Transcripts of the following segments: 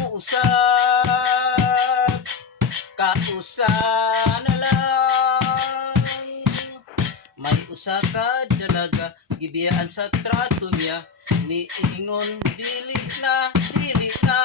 kumuusap, kausa na lang. May usa ka dalaga, gibiyaan sa trato niya, niingon dili na, dili na.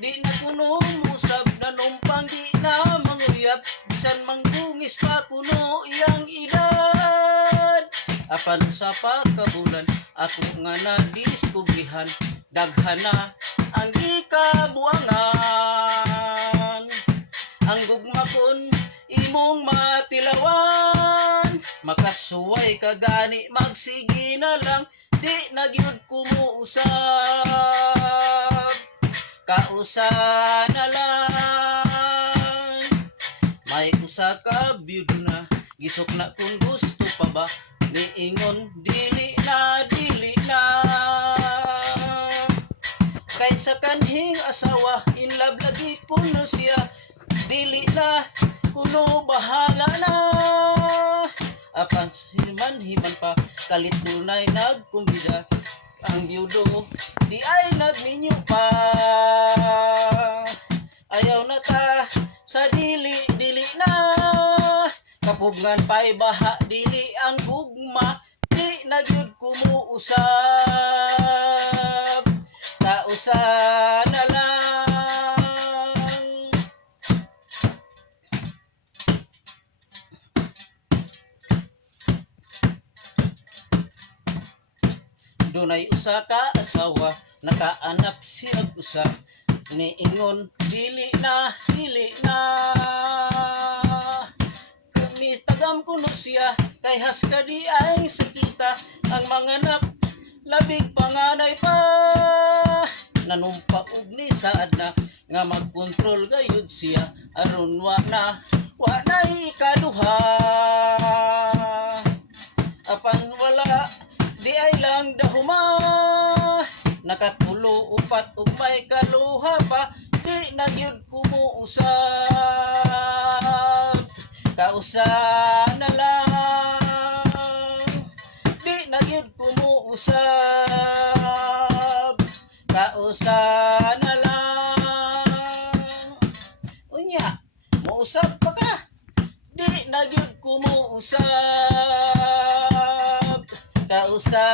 Di na kuno musab, nanumpang di na manguyab, bisan manggungis pa kuno iyang edad. Apan usa pa ka bulan, ako nga nadiskubrihan, daghan na ang gikabuangan. Ang gugma kon imong matilawan, makasuway ka gani, magsige na lang, di na gyud kumuusab, kausa na lang. May usa ka byudo na, gisok na kung gusto pa ba, niingon dili na, dili na. Kaysa kanhing asawa, in love lagi kuno siya, dili na kuno bahala na. Apan himan pa, kalit tunay nagkumbida, ang byudo di ay nagminyo pa. Ayaw na ta sa dili, dili na. Kapugnan pa'y baha, dili ang gugma, di na gyud kumuusab, kausa na lang. Dunay usa ka asawa, nakaanak siyag usa, niingon dili na, dili na. Kami tagam kuno siya, kay haska di ay sakita, ang mga anak labig panganay pa. Nanumpa og ni saad na, nga magkontrol gayud siya, aron wa na ikaduha. Apan wala di ay lang dahuma, nakatulo upat ug may kaluha pa, di na gyud kumuusab, kausa na lang. Di na gyud kumuusab, kausa na lang. Unya, muusab pa ka, di na gyud kumuusab, kausa